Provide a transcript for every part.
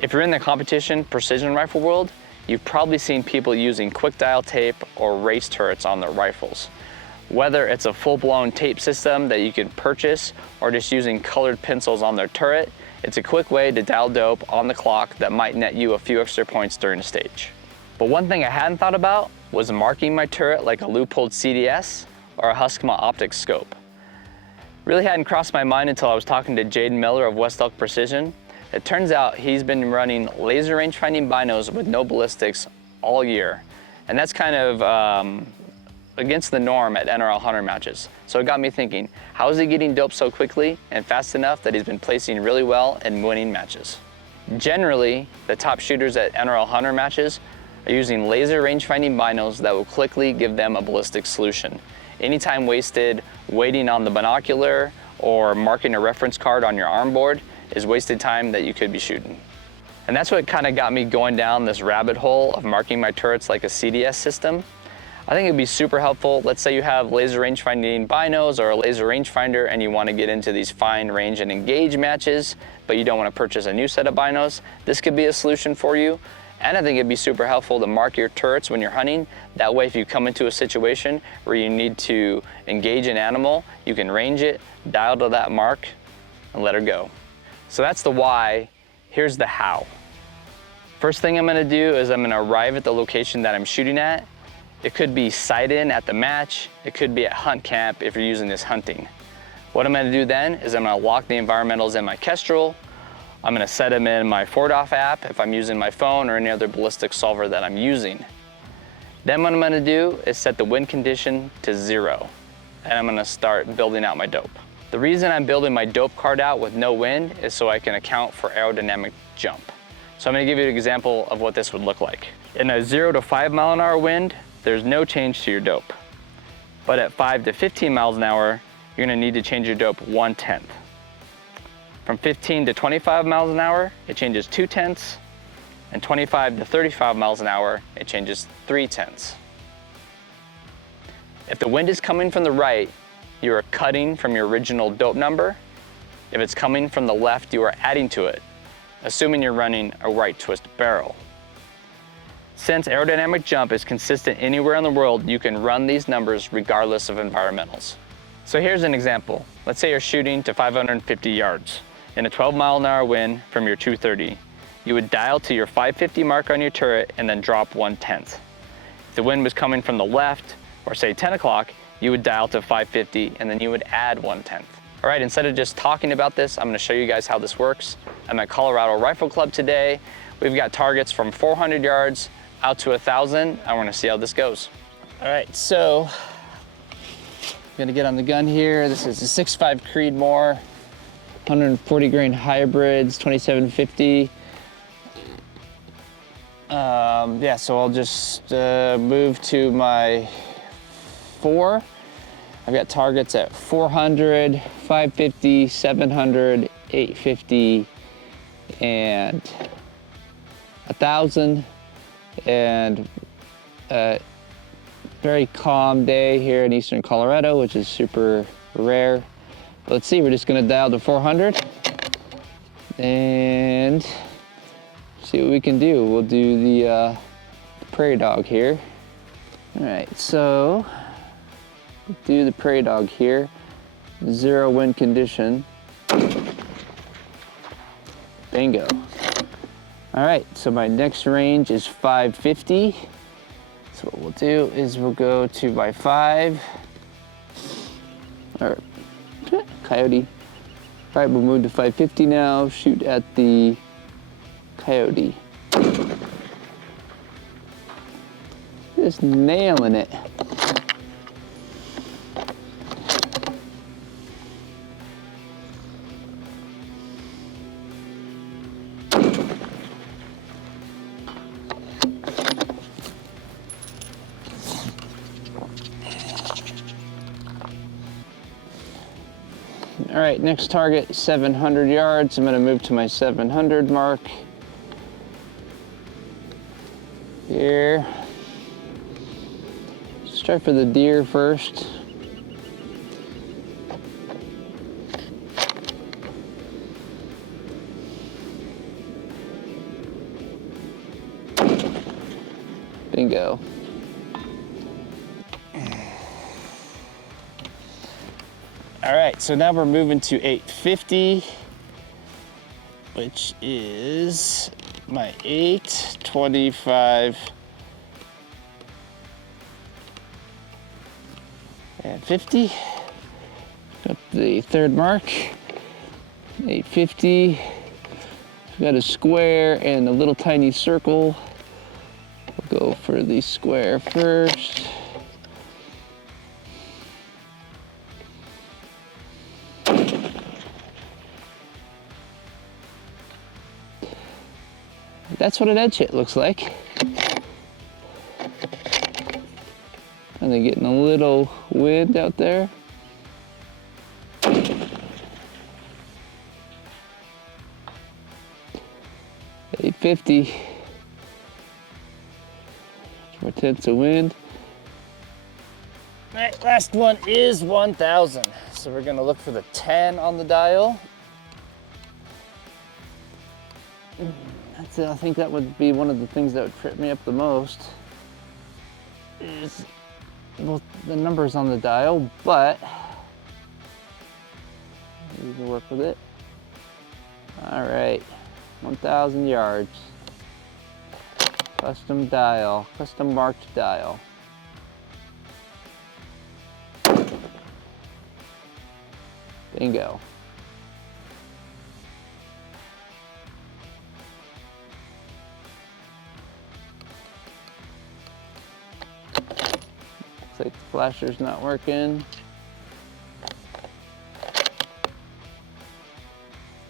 If you're in the competition precision rifle world, you've probably seen people using quick dial tape or race turrets on their rifles. Whether it's a full-blown tape system that you can purchase or just using colored pencils on their turret, it's a quick way to dial dope on the clock that might net you a few extra points during a stage. But one thing I hadn't thought about was marking my turret like a Leupold CDS or a Huskma optic scope. Really hadn't crossed my mind until I was talking to Jayden Miller of West Elk Precision. It turns out he's been running laser range-finding binos with no ballistics all year. And that's kind of against the norm at NRL hunter matches. So it got me thinking, how is he getting dope so quickly and fast enough that he's been placing really well and winning matches? Generally, the top shooters at NRL hunter matches are using laser range-finding binos that will quickly give them a ballistic solution. Any time wasted waiting on the binocular or marking a reference card on your arm board is wasted time that you could be shooting. And that's what kind of got me going down this rabbit hole of marking my turrets like a CDS system. I think it'd be super helpful. Let's say you have laser range-finding binos or a laser rangefinder and you want to get into these fine range and engage matches, but you don't want to purchase a new set of binos. This could be a solution for you. And I think it'd be super helpful to mark your turrets when you're hunting. That way, if you come into a situation where you need to engage an animal, you can range it, dial to that mark, and let her go. So that's the why. Here's the how. First thing I'm gonna do is I'm gonna arrive at the location that I'm shooting at. It could be sight in at the match. It could be at hunt camp if you're using this hunting. What I'm gonna do then is I'm gonna lock the environmentals in my Kestrel. I'm gonna set them in my FortOff app if I'm using my phone or any other ballistic solver that I'm using. Then what I'm gonna do is set the wind condition to 0, and I'm gonna start building out my dope. The reason I'm building my dope card out with no wind is so I can account for aerodynamic jump. So I'm gonna give you an example of what this would look like. In a 0 to 5 mile an hour wind, there's no change to your dope. But at 5 to 15 miles an hour, you're gonna need to change your dope 1/10. From 15 to 25 miles an hour, it changes 2/10, and 25 to 35 miles an hour, it changes 3/10. If the wind is coming from the right, you are cutting from your original dope number. If it's coming from the left, you are adding to it, assuming you're running a right twist barrel. Since aerodynamic jump is consistent anywhere in the world, you can run these numbers regardless of environmentals. So here's an example. Let's say you're shooting to 550 yards. In a 12 mile an hour wind from your 230, you would dial to your 550 mark on your turret and then drop 1/10. If the wind was coming from the left, or say 10 o'clock, you would dial to 550 and then you would add 1/10. All right, instead of just talking about this, I'm gonna show you guys how this works. I'm at Colorado Rifle Club today. We've got targets from 400 yards out to 1,000. I wanna see how this goes. All right, so I'm gonna get on the gun here. This is a 6.5 Creedmoor. 140 grain hybrids, 2750. Yeah, so I'll just move to my 4. I've got targets at 400, 550, 700, 850, and 1,000. And very calm day here in eastern Colorado, which is super rare. Let's see, we're just gonna dial to 400 and see what we can do. We'll do the prairie dog here. All right, so do the prairie dog here. 0 wind condition. Bingo. All right, so my next range is 550. So what we'll do is we'll go to my 5. Or coyote. All right, we'll move to 550 now. Shoot at the coyote. Just nailing it. All right, next target, 700 yards. I'm gonna move to my 700 mark. Here. Let's try for the deer first. All right, so now we're moving to 850, which is my 825 and 50. Got the third mark, 850. We've got a square and a little tiny circle. We'll go for the square first. That's what an edge hit looks like. And then getting a little wind out there. $850. 4/10 of wind. All right, last one is 1,000. So we're gonna look for the 10 on the dial. That's it. I think that would be one of the things that would trip me up the most is, well, the numbers on the dial, but we can work with it. All right, 1,000 yards. Custom dial, custom marked dial. Bingo. Looks like the flasher's not working.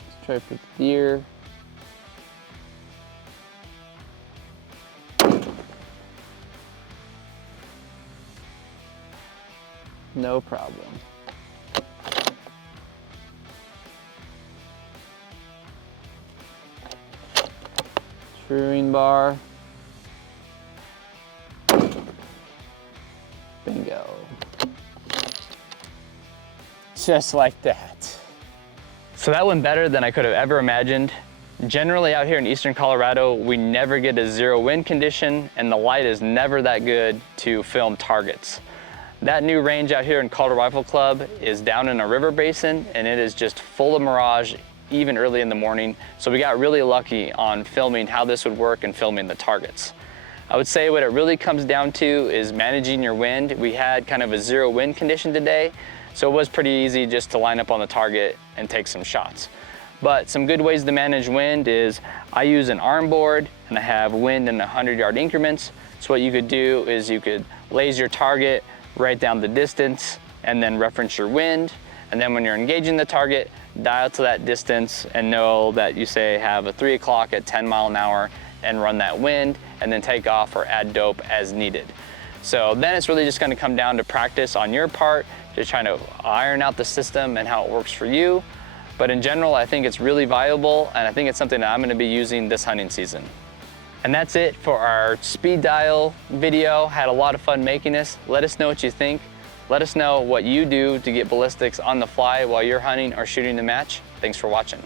Let's try for the deer. No problem. Truing bar. Bingo. Just like that. So that went better than I could have ever imagined. Generally out here in eastern Colorado, we never get a zero wind condition and the light is never that good to film targets. That new range out here in Colorado Rifle Club is down in a river basin and it is just full of mirage even early in the morning. So we got really lucky on filming how this would work and filming the targets. I would say what it really comes down to is managing your wind. We had kind of a zero wind condition today, so it was pretty easy just to line up on the target and take some shots. But some good ways to manage wind is I use an arm board and I have wind in 100-yard increments. So what you could do is you could laze your target, write down the distance, and then reference your wind. And then when you're engaging the target, dial to that distance and know that you say have a 3 o'clock at 10 mile an hour and run that wind and then take off or add dope as needed. So then it's really just gonna come down to practice on your part, just trying to iron out the system and how it works for you. But in general, I think it's really viable and I think it's something that I'm gonna be using this hunting season. And that's it for our speed dial video. Had a lot of fun making this. Let us know what you think. Let us know what you do to get ballistics on the fly while you're hunting or shooting the match. Thanks for watching.